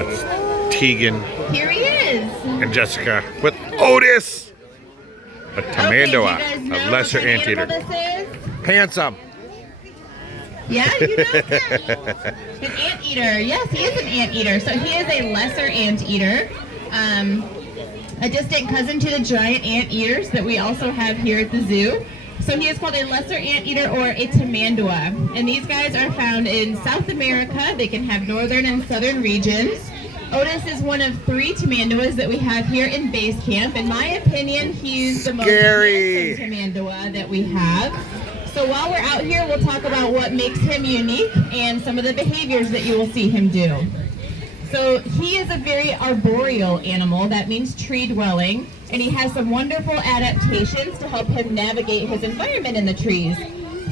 That's Tegan. Here he is. And Jessica with Otis. A Tamandua, a lesser anteater. Handsome. Yeah, you know that. An anteater. Yes, he is an anteater. So he is a lesser anteater. A distant cousin to the giant anteaters that we also have here at the zoo. So he is called a lesser anteater or a Tamandua. And these guys are found in South America. They can have northern and southern regions. Otis is one of 3 Tamanduas that we have here in Basecamp. In my opinion, he's the most handsome Tamandua that we have. So while we're out here, we'll talk about what makes him unique and some of the behaviors that you will see him do. So he is a very arboreal animal. That means tree dwelling. And he has some wonderful adaptations to help him navigate his environment in the trees.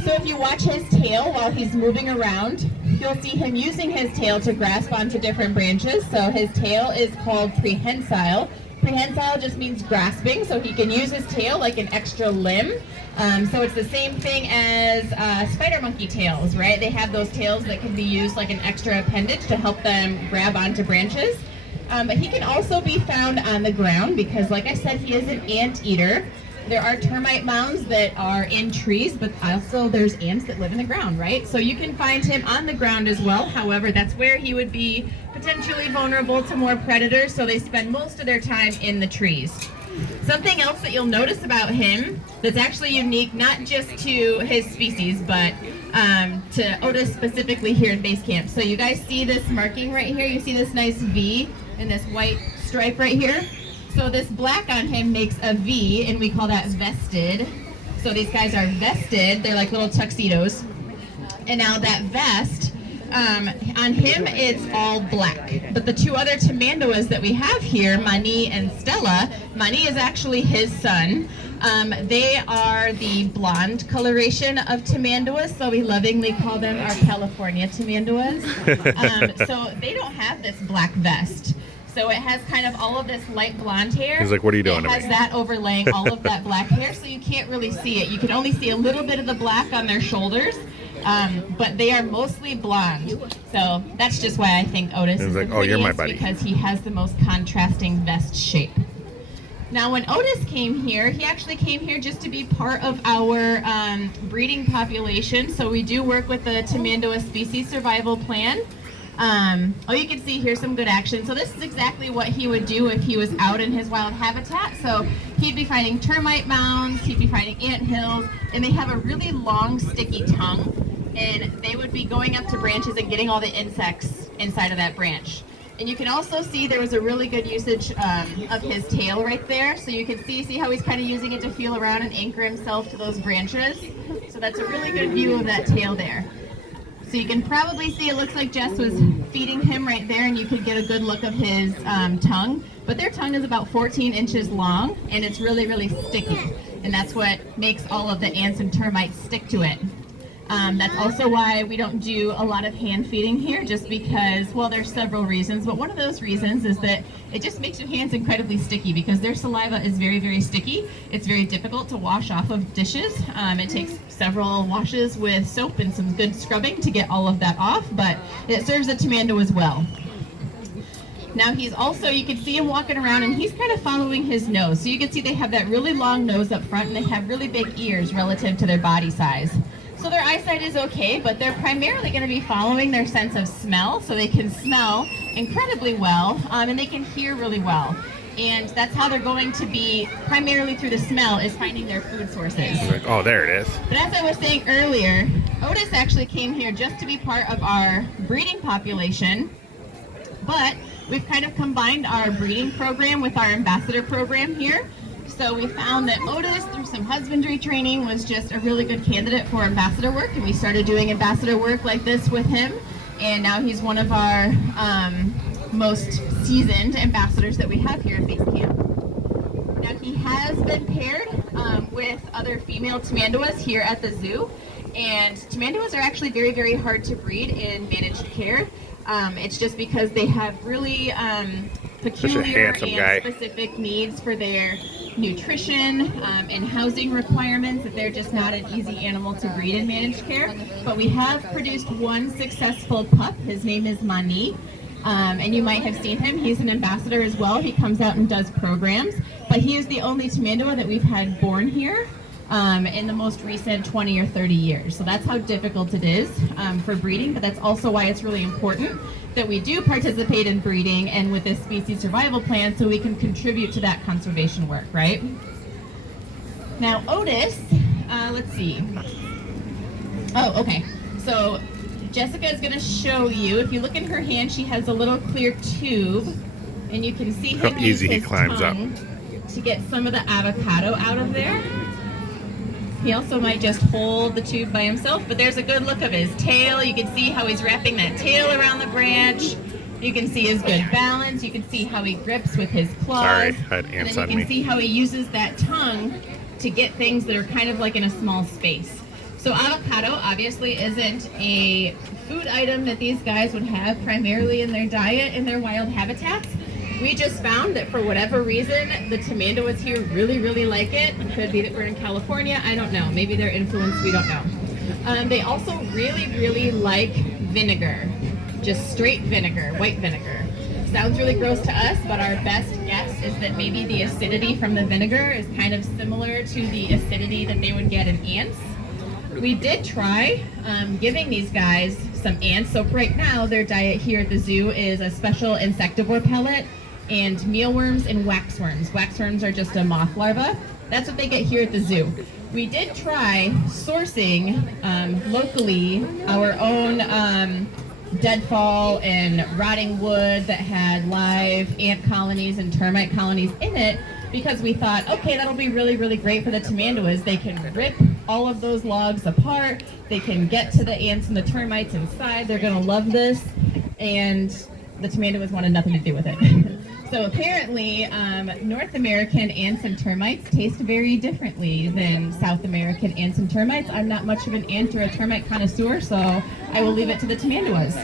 So if you watch his tail while he's moving around, you'll see him using his tail to grasp onto different branches. So his tail is called prehensile. Prehensile just means grasping, so he can use his tail like an extra limb. So it's the same thing as spider monkey tails, right? They have those tails that can be used like an extra appendage to help them grab onto branches. But he can also be found on the ground because, like I said, he is an anteater. There are termite mounds that are in trees, but also there's ants that live in the ground, right? So you can find him on the ground as well. However, that's where he would be potentially vulnerable to more predators, so they spend most of their time in the trees. Something else that you'll notice about him that's actually unique, not just to his species, but to Otis specifically here in Basecamp. So you guys see this marking right here? You see this nice V and this white stripe right here? So this black on him makes a V, and we call that vested. So these guys are vested. They're like little tuxedos. And now that vest, on him, it's all black. But the 2 other Tamanduas that we have here, Mani and Stella, Mani is actually his son. They are the blonde coloration of Tamanduas, so we lovingly call them our California Tamanduas. So they don't have this black vest. So it has kind of all of this light blonde hair. He's like, what are you doing to me? It has that overlaying all of that black hair, so you can't really see it. You can only see a little bit of the black on their shoulders, but they are mostly blonde. So that's just why I think Otis is like, the oh, you're my prettiest, buddy. because he has the most contrasting vest shape. Now, when Otis came here, he actually came here just to be part of our breeding population. So we do work with the Tamandua Species Survival Plan. You can see here's some good action. So this is exactly what he would do if he was out in his wild habitat. So he'd be finding termite mounds, he'd be finding ant hills, and they have a really long, sticky tongue. And they would be going up to branches and getting all the insects inside of that branch. And you can also see there was a really good usage of his tail right there. So you can see how he's kind of using it to feel around and anchor himself to those branches. So that's a really good view of that tail there. So you can probably see it looks like Jess was feeding him right there, and you could get a good look of his tongue. But their tongue is about 14 inches long, and it's really, really sticky. And that's what makes all of the ants and termites stick to it. That's also why we don't do a lot of hand feeding here, just because, well, there's several reasons, but one of those reasons is that it just makes your hands incredibly sticky because their saliva is very, very sticky. It's very difficult to wash off of dishes. It takes several washes with soap and some good scrubbing to get all of that off, but it serves the Tamandua as well. Now he's also, you can see him walking around and he's kind of following his nose. So you can see they have that really long nose up front and they have really big ears relative to their body size. So their eyesight is okay, but they're primarily going to be following their sense of smell. So they can smell incredibly well, and they can hear really well. And that's how they're going to be, primarily through the smell, is finding their food sources. Oh, there it is. But as I was saying earlier, Otis actually came here just to be part of our breeding population. But we've kind of combined our breeding program with our ambassador program here. So we found that Otis, through some husbandry training, was just a really good candidate for ambassador work, and we started doing ambassador work like this with him, and now he's one of our most seasoned ambassadors that we have here at Basecamp. Now he has been paired with other female Tamanduas here at the zoo, and Tamanduas are actually very, very hard to breed in managed care. It's just because they have really peculiar and specific needs for their nutrition and housing requirements, that they're just not an easy animal to breed in managed care. But we have produced one successful pup. His name is Mani. And you might have seen him. He's an ambassador as well. He comes out and does programs. But he is the only Tamandua that we've had born here in the most recent 20 or 30 years. So that's how difficult it is for breeding. But that's also why it's really important that we do participate in breeding and with this species survival plan so we can contribute to that conservation work, right? Now, Otis, let's see. Oh, okay. So Jessica is going to show you. If you look in her hand, she has a little clear tube, and you can see him use his tongue to get some of the avocado out of there. He also might just hold the tube by himself, but there's a good look of his tail. You can see how he's wrapping that tail around the branch. You can see his good balance. You can see how he grips with his claws. Sorry, I had ants on me. And then you can see how he uses that tongue to get things that are kind of like in a small space. So avocado obviously isn't a food item that these guys would have primarily in their diet in their wild habitats. We just found that for whatever reason, the Tamanduas here really, really like it. It could be that we're in California, I don't know. Maybe they're influenced, we don't know. They also really, really like vinegar. Just straight vinegar, white vinegar. Sounds really gross to us, but our best guess is that maybe the acidity from the vinegar is kind of similar to the acidity that they would get in ants. We did try giving these guys some ants. So right now, their diet here at the zoo is a special insectivore pellet and mealworms and waxworms. Waxworms are just a moth larva. That's what they get here at the zoo. We did try sourcing locally our own deadfall and rotting wood that had live ant colonies and termite colonies in it, because we thought, okay, that'll be really, really great for the Tamanduas. They can rip all of those logs apart. They can get to the ants and the termites inside. They're gonna love this. And the Tamanduas wanted nothing to do with it. So apparently, North American ants and termites taste very differently than South American ants and termites. I'm not much of an ant or a termite connoisseur, so I will leave it to the Tamanduas.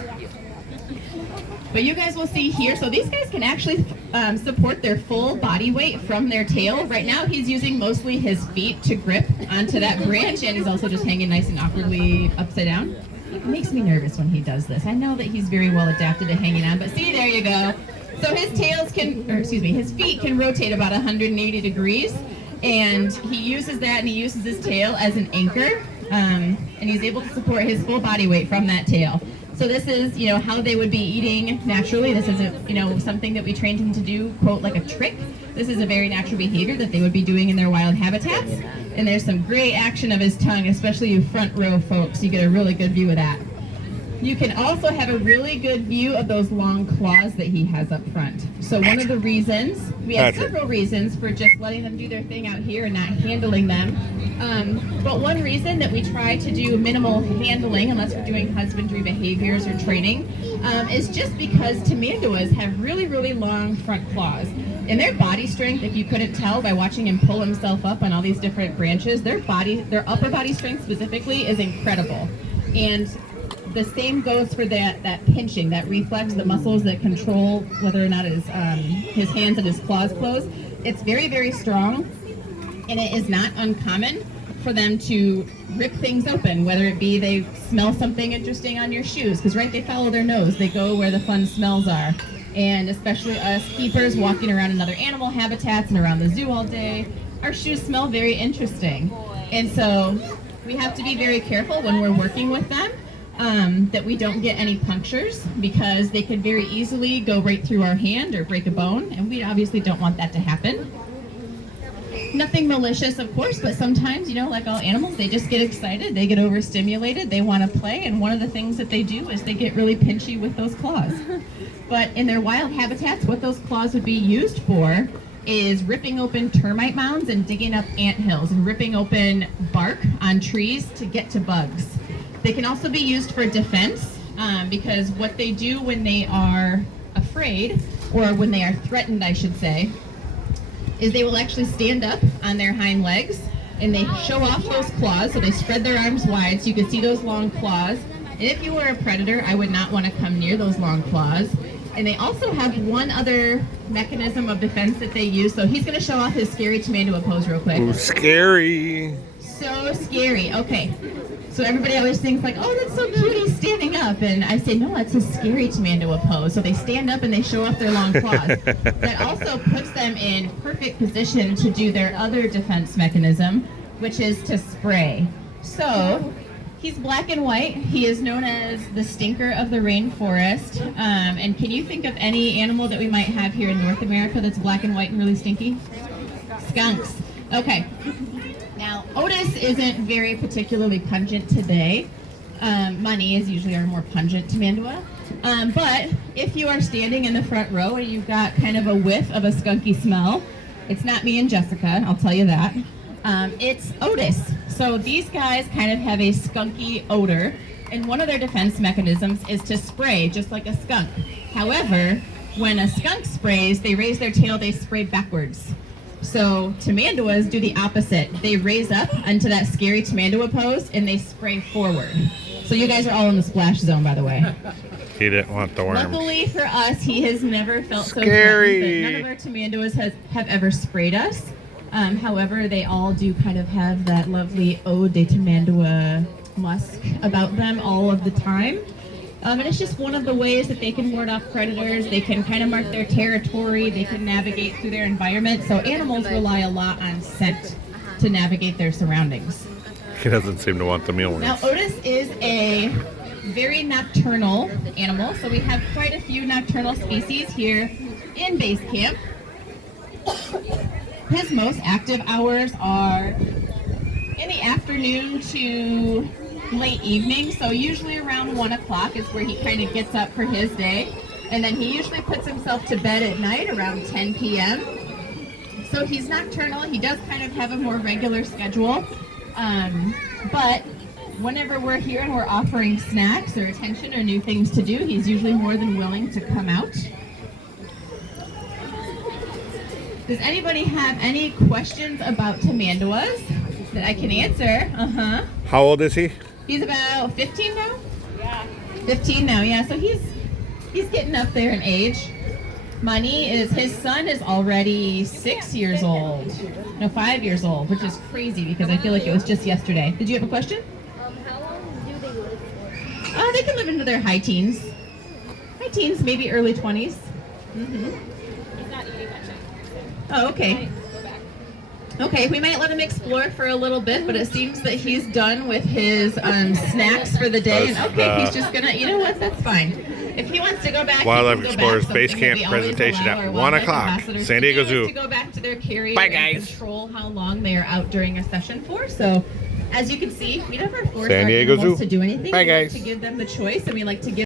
But you guys will see here, so these guys can actually support their full body weight from their tail. Right now he's using mostly his feet to grip onto that branch, and he's also just hanging nice and awkwardly upside down. It makes me nervous when he does this. I know that he's very well adapted to hanging on, but see, there you go. So his feet can rotate about 180 degrees, and he uses that, and he uses his tail as an anchor, and he's able to support his full body weight from that tail. So this is, how they would be eating naturally. This isn't, something that we trained him to do, quote, like a trick. This is a very natural behavior that they would be doing in their wild habitats. And there's some great action of his tongue, especially you front row folks. You get a really good view of that. You can also have a really good view of those long claws that he has up front. So one of the reasons, we have several reasons for just letting them do their thing out here and not handling them. But one reason that we try to do minimal handling, unless we're doing husbandry behaviors or training, is just because Tamanduas have really, really long front claws. And their body strength, if you couldn't tell by watching him pull himself up on all these different branches, their upper body strength specifically is incredible. And the same goes for that pinching, that reflex, the muscles that control whether or not his hands and his claws close. It's very, very strong, and it is not uncommon for them to rip things open, whether it be they smell something interesting on your shoes, because they follow their nose. They go where the fun smells are. And especially us keepers walking around in other animal habitats and around the zoo all day, our shoes smell very interesting. And so we have to be very careful when we're working with them. That we don't get any punctures, because they could very easily go right through our hand or break a bone, and we obviously don't want that to happen. Nothing malicious, of course, but sometimes, like all animals, they just get excited, they get overstimulated, they want to play, and one of the things that they do is they get really pinchy with those claws. But in their wild habitats, what those claws would be used for is ripping open termite mounds and digging up ant hills and ripping open bark on trees to get to bugs. They can also be used for defense, because what they do when they are afraid, or when they are threatened, I should say, is they will actually stand up on their hind legs and they show off those claws. So they spread their arms wide so you can see those long claws. And if you were a predator, I would not want to come near those long claws. And they also have one other mechanism of defense that they use. So he's going to show off his scary Tamandua pose real quick. Ooh, scary. So scary. Okay. So everybody always thinks like, oh, that's so cute, he's standing up. up, and I say, no, that's a scary Tamandua pose. So they stand up and they show off their long claws. That also puts them in perfect position to do their other defense mechanism, which is to spray. So he's black and white. He is known as the stinker of the rainforest. And can you think of any animal that we might have here in North America that's black and white and really stinky? Skunks. Okay. Now, Otis isn't very particularly pungent today. Money is usually our more pungent Tamandua. But if you are standing in the front row and you've got kind of a whiff of a skunky smell, it's not me and Jessica, I'll tell you that. It's Otis. So these guys kind of have a skunky odor, and one of their defense mechanisms is to spray, just like a skunk. However, when a skunk sprays, they raise their tail, they spray backwards. So Tamanduas do the opposite. They raise up onto that scary Tamandua pose, and they spray forward. So you guys are all in the splash zone, by the way. He didn't want the worms. Luckily for us, he has never felt so Scary. threatened, but none of our Tamanduas have ever sprayed us. However, they all do kind of have that lovely Eau de Tamandua musk about them all of the time. And it's just one of the ways that they can ward off predators. They can kind of mark their territory. They can navigate through their environment. So animals rely a lot on scent to navigate their surroundings. He doesn't seem to want the mealworms. Now, Otis is a very nocturnal animal. So we have quite a few nocturnal species here in Basecamp. His most active hours are in the afternoon to late evening, so usually around 1 o'clock is where he kind of gets up for his day, and then he usually puts himself to bed at night around 10 p.m. So he's nocturnal. He does kind of have a more regular schedule, but whenever we're here and we're offering snacks or attention or new things to do, he's usually more than willing to come out. Does anybody have any questions about Tamanduas that I can answer? How old is he? He's about 15 now? Yeah. 15 now, yeah. So he's getting up there in age. His son is already 6 years old. No, 5 years old, which is crazy because I feel like it was just yesterday. Did you have a question? How long do they live for? They can live into their high teens. High teens, maybe early 20s. Mm-hmm. He's not eating that shit. Oh, okay. Go back. Okay, we might let him explore for a little bit, but it seems that he's done with his snacks for the day. And okay, he's just gonna, you know what, that's fine. If he wants to go back, Wildlife he can Explorers go back. Base Camp Something that we always presentation allow at our 1 wildlife o'clock, ambassadors San to Diego do, Zoo. To go back to their carrier Bye, and guys. control how long they are out during a session for. So, as you can see, we never force San our Diego animals Zoo. to do anything. Bye, We like guys. to give them the choice, and we like to give